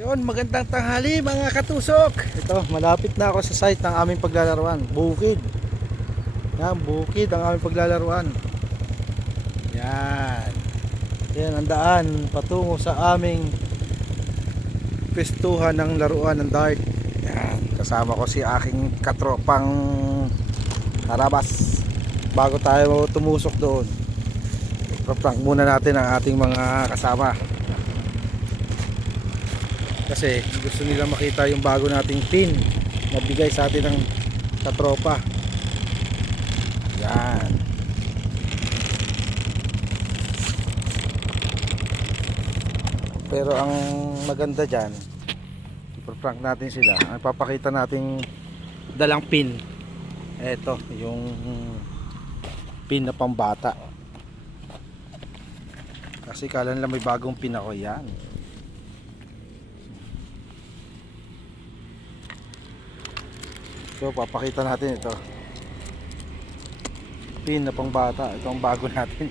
Yun, magandang tanghali mga katusok. Ito, malapit na ako sa site ng aming paglalaruan. Bukid. Yan, bukid ang aming paglalaruan. Yan. Yan ang daan patungo sa aming pwestuhan ng laruan ng dart. Yan, kasama ko si aking katropang Harabas. Bago tayo tumusok doon, ipaprank muna natin ang ating mga kasama. Kasi gusto nila makita yung bago nating pin na bigay sa atin ng katropa. Yan. Pero ang maganda dyan, ipaprank natin sila. Ang papakita natin dalang pin. Eto, yung pin na pambata. Kasi kala nila may bagong pin ako. Yan. So papakita natin ito, pin na pang bata. Ito ang bago natin.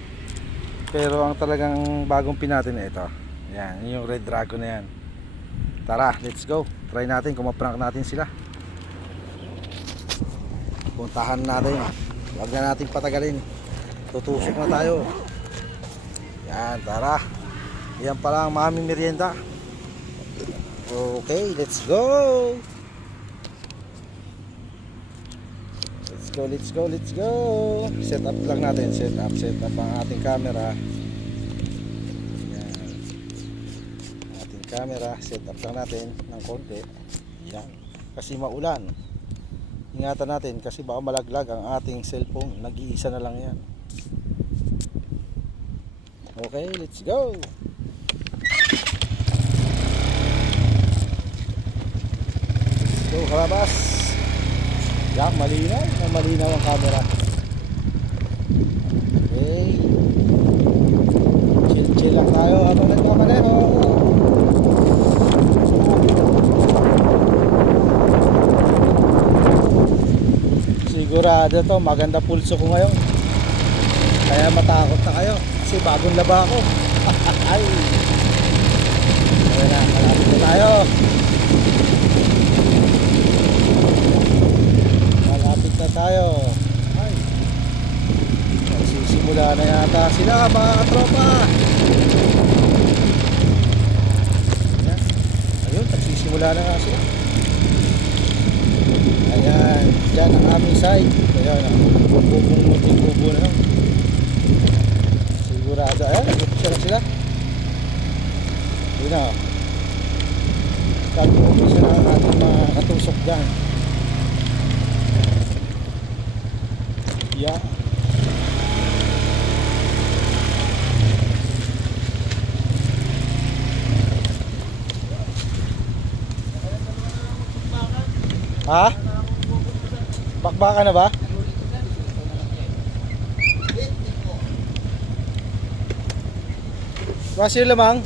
Pero ang talagang bagong pin natin ito. Yan, yung red dragon na yan. Tara, let's go. Try natin kung ma-prank natin sila. Puntahan natin. Huwag na natin patagalin. Tutusok na tayo. Yan, tara. Yan pala ang maming merienda. Okay, let's go. Let's go. Set up lang natin. Set up ang ating camera. Yan. Ating camera, set up lang natin ng konti. Yan. Kasi maulan. Ingatan natin kasi baka malaglag ang ating cellphone. Nag-iisa na lang yan. Okay, let's go. Let's go, Harabas. Yan, malinaw ang camera. Okay. Chill lang tayo habang nagmamaneho. Sigurado to, maganda pulso ko ngayon. Kaya matakot na kayo kasi bagong laba ako. Ay. Ayan na, malapit na tayo. Tayo. Ay. Nagsisimula na yata sila mga katropa. Ayan. Ayun, nagsisimula na nga sila. Ayan, dyan ang aming side. Ayan, bubo na lang. Sigurado. Ayan, nag-umpisa na sila. Ayun na. Nag-umpisa na ang ating mga katusok dyan. Yeah. Ha? Bakbaka na ba? Masih lamang?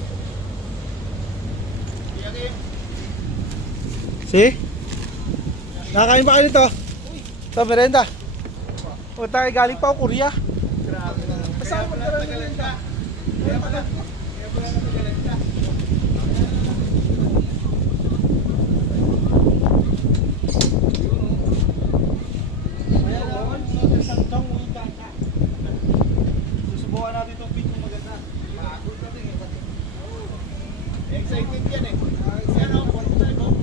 Si? Nakakain ba kayo nito? Ito, merenda. O tayo galing pa ako Korea. Grabe na. Basta ako magkaroon ka. Susubukan natin itong pin kung maganda. Excited yan eh. Yan o, one time o.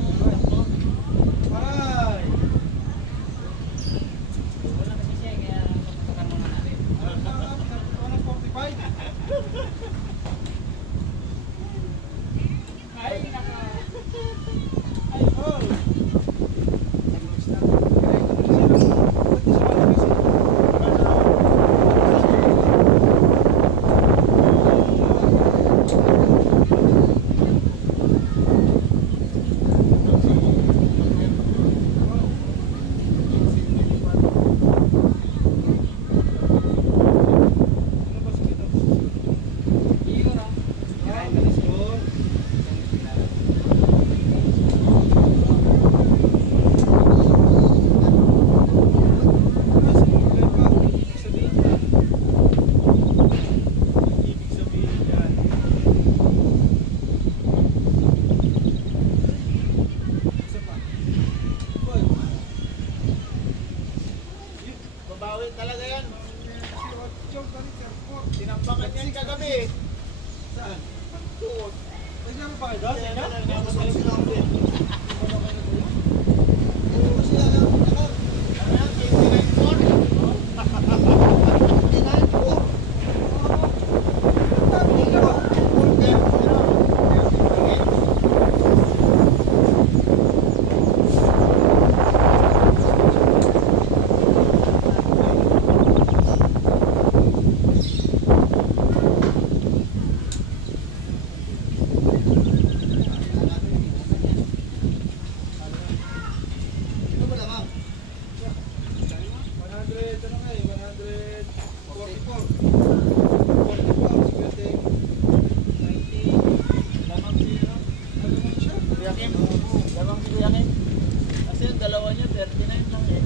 Kasi yung dalawa niya, 39 lang eh.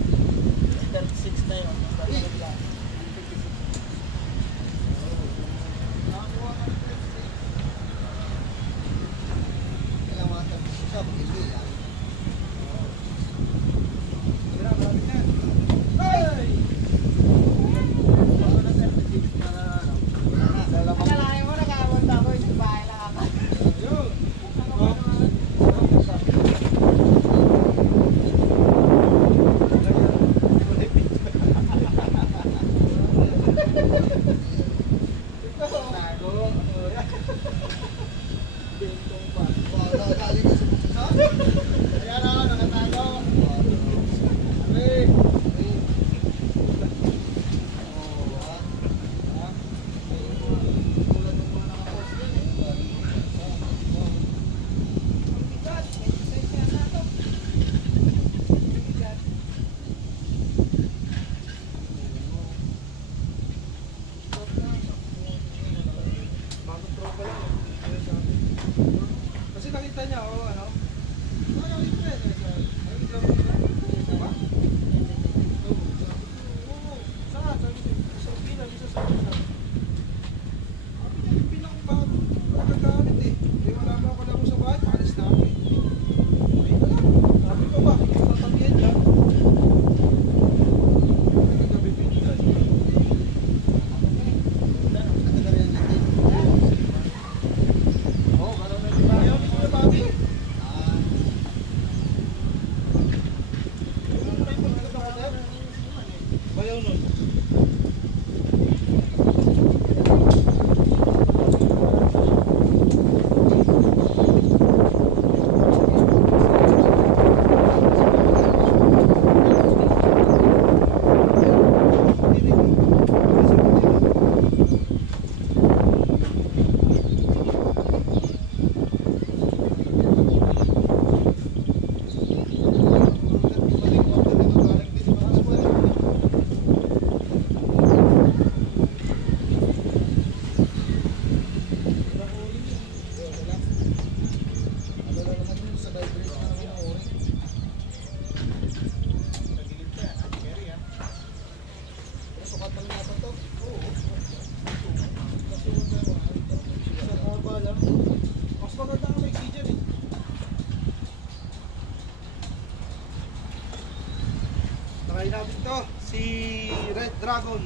36 na yun. Kasi nakita niya, oh, ano? Bayaw nun. Mas maganda ang may dyan eh. Try natin to, si Red Dragon.